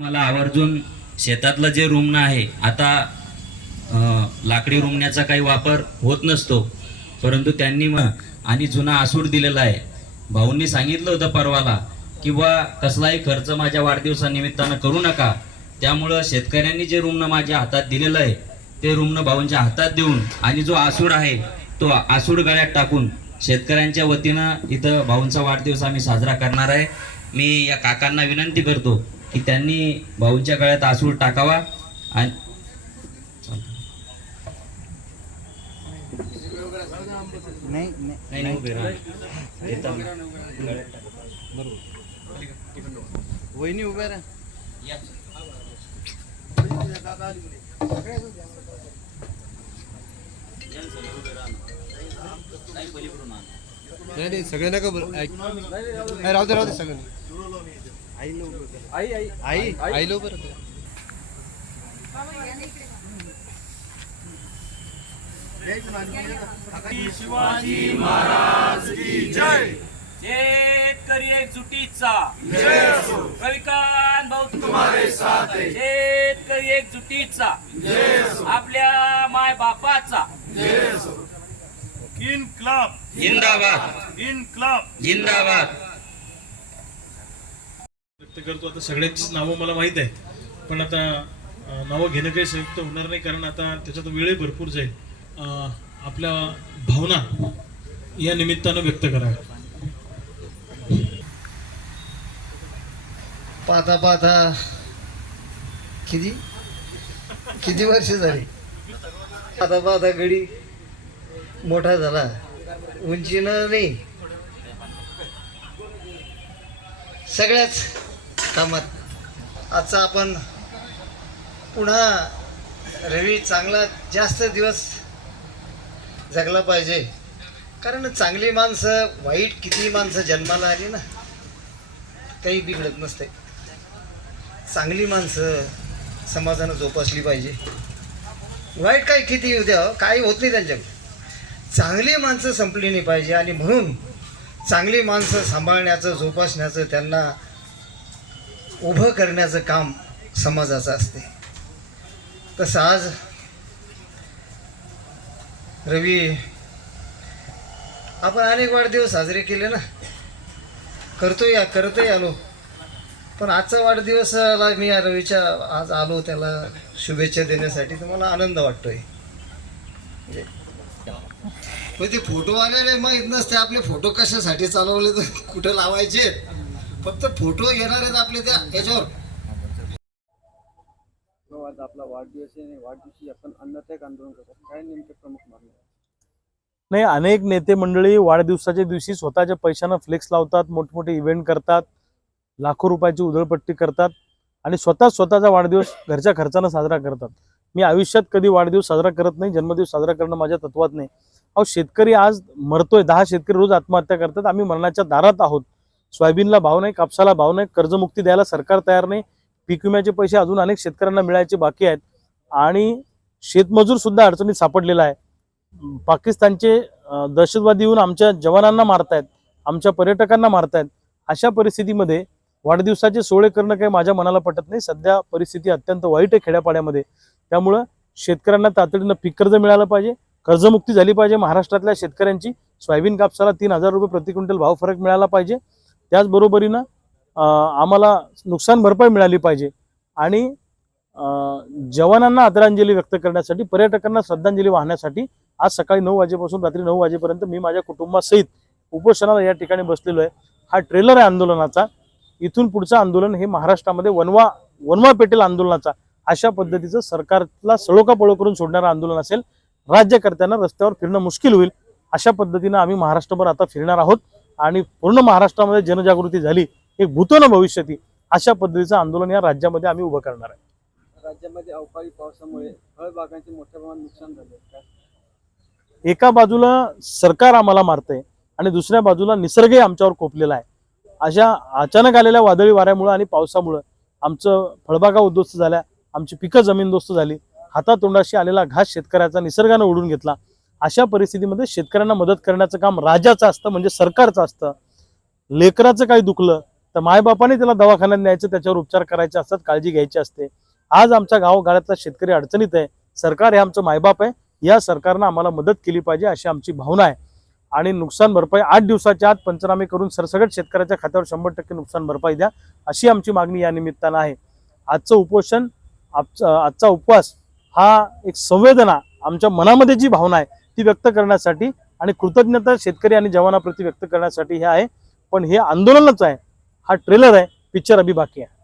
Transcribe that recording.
मला आवर्जून शेतातलं जे रुमणं आहे आता लाकडी रुमण्याचा काही वापर होत नसतो, परंतु त्यांनी आणि जुना आसूड दिलेला आहे. भाऊंनी सांगितलं होतं परवाला किंवा कसलाही खर्च माझ्या वाढदिवसानिमित्तानं करू नका. त्यामुळं शेतकऱ्यांनी जे रुमणं माझ्या हातात दिलेलं आहे ते रुमणं भाऊंच्या हातात देऊन आणि जो आसूड आहे तो आसूड गळ्यात टाकून शेतकऱ्यांच्या वतीनं इथं भाऊंचा वाढदिवस आम्ही साजरा करणार आहे. मी या काकांना विनंती करतो की त्यांनी भाऊंच्या गळ्यात आसूड टाकावा आणि नाही उभे राहा. वहिनी उभ्या राहा. नाही सगळे नका राहू दे सगळं. आई लो बरं. शिवाजी महाराज की जय. शेतकरी एकजुटीचा जय असो. रविकांत भाऊ तुम्हारे साथ है. शेतकरी एकजुटीचा जय असो. आपल्या माय बापाचा जय असो. इन्क्लाब जिंदाबाद, इन्क्लाब जिंदाबाद. व्यक्त करतो. आता सगळ्यांचीच नावं मला माहीत आहे, पण आता नावं घेणं काही संयुक्त होणार नाही, कारण आता त्याच्यात वेळही भरपूर जाईल. आपल्या भावना या निमित्तानं व्यक्त करा. पाहता पाहता किती वर्ष झाली. पाहता पाहता गडी मोठा झाला, उंचीनं नाही सगळ्याच कामात. आजचा आपण पुन्हा रवी चांगला जास्त दिवस जगला पाहिजे, कारण चांगली माणसं, वाईट किती माणसं जन्माला आली ना काही बिघडत नसते. चांगली माणसं समाजानं जोपासली पाहिजे. वाईट काही किती येऊ द्या, काही होत नाही त्यांच्याकडे. चांगली माणसं संपली नाही पाहिजे, आणि म्हणून चांगली माणसं सांभाळण्याचं, जोपासण्याचं, त्यांना उभं करण्याचं काम समाजाचं असते. तसं आज रवी आपण अनेक वाढदिवस साजरे केले ना, करतोय आलो, पण आजचा वाढदिवसाला मी या रवीच्या आज आलो त्याला शुभेच्छा देण्यासाठी. तर मला आनंद वाटतोय. म्हणजे फोटो आलेले माहीत नसते आपले फोटो कशासाठी चालवले, तर कुठं लावायचे, फक्त फोटो घेणार आहेत आपले त्या ह्याच्यावर. आज आपला वाढदिवस आहे, वाढदिवशी आपण अन्नत्याग आंदोलन करतात, काय नेमके प्रमुख मागणी? नाही, अनेक नेते मंडळी वाढदिवसाच्या दिवशी स्वतःच्या पैशानं फ्लेक्स लावतात, मोठमोठे इव्हेंट करतात, लाखो रुपयाची उधळपट्टी करतात आणि स्वतःचा वाढदिवस घरच्या खर्चानं साजरा करतात. मी आयुष्यात कधी वाढदिवस साजरा करत नाही, जन्मदिवस साजरा करणं माझ्या तत्वात नाही. अहो, शेतकरी आज मरतोय, 10 शेतकरी रोज आत्महत्या करतात. आम्ही मरणाच्या दारात आहोत. सोयाबीनला भाव नाही, कापसाला भाव नाही, कर्जमुक्ती द्यायला सरकार तयार नाही. पीक विम्याचे पैसे अजून अनेक शेतकऱ्यांना मिळायचे बाकी आहेत आणि शेतमजूर सुद्धा अडचणीत सापडलेला आहे. पाकिस्तानचे दहशतवादी येऊन आमच्या जवानांना मारतायत, आमच्या पर्यटकांना मारतायत. अशा परिस्थितीमध्ये वाढदिवसाचे सोहळे करणं काही माझ्या मनाला पटत नाही. सध्या परिस्थिती अत्यंत वाईट आहे खेड्यापाड्यामध्ये. त्यामुळं शेतकऱ्यांना तातडीनं पीक कर्ज मिळालं पाहिजे, कर्जमुक्ती झाली पाहिजे. महाराष्ट्रातल्या शेतकऱ्यांची सोयाबीन कापसाला 3,000 रुपये प्रति क्विंटल भाव फरक मिळाला पाहिजे. त्याचबरोबरीनं आम्हाला नुकसान भरपाई मिळाली पाहिजे आणि जवानांना आदरांजली व्यक्त करण्यासाठी, पर्यटकांना श्रद्धांजली वाहण्यासाठी आज सकाळी 9 वाजेपासून रात्री 9 वाजेपर्यंत मी माझ्या कुटुंबासहित उपोषणाला या ठिकाणी बसलेलो आहे. हा ट्रेलर आहे आंदोलनाचा. इथून पुढचं आंदोलन हे महाराष्ट्रामध्ये वनवा पेटेल आंदोलनाचा, अशा पद्धतीचं सरकारला सळोकापळो करून सोडणारं आंदोलन असेल. राज्यकर्त्यांना रस्त्यावर फिरणं मुश्किल होईल. अशा पद्धतीनं आम्ही महाराष्ट्रभर आता फिरणार आहोत आणि पूर्ण महाराष्ट्रामध्ये जनजागृती झाली, एक भूतो न भविष्यती, अशा पद्धतीचं आंदोलन या राज्यामध्ये आम्ही उभं करणार आहे. राज्यामध्ये अवकाळी पावसामुळे फळबागांचे मोठ्या प्रमाणात नुकसान झाले. एका बाजूला सरकार आम्हाला मारतंय आणि दुसऱ्या बाजूला निसर्गही आमच्यावर कोपलेला आहे. अशा अचानक आलेल्या वादळी वाऱ्यामुळे आणि पावसामुळे आमचं फळबागा उद्ध्वस्त झाल्या, आमची पिकं जमीनदोस्त झाली, हातातोंडाशी आलेला घास शेतकऱ्याचा निसर्गानं उडून घेतला. अशा परिस्थितीमध्ये शेतकऱ्यांना मदत करण्याचं काम राज्याचं असतं, म्हणजे सरकारचं असतं. लेकराचं काही दुखलं तर मायबापाने त्याला दवाखान्यात न्यायचं, त्याच्यावर उपचार करायचे असतात, काळजी घ्यायची असते. आज आमच्या गावागाड्यातला शेतकरी अडचणीत आहे. सरकार हे आमचं मायबाप आहे. या सरकारनं आम्हाला मदत केली पाहिजे अशी आमची भावना आहे. आणि नुकसान भरपाई 8 दिवसाच्या आत पंचनामे करून सरसकट शेतकऱ्याच्या खात्यावर 100% नुकसान भरपाई द्या अशी आमची मागणी या निमित्तानं आहे. आजचं उपोषण, आजचा उपवास हा एक संवेदना, आमच्या मनामध्ये जी भावना आहे ती व्यक्त करण्यासाठी आणि कृतज्ञता शेतकरी आणि जवानाप्रती व्यक्त करण्यासाठी हे आहे. पण हे आंदोलनच आहे, हा ट्रेलर आहे, पिक्चर अभी बाकी आहे.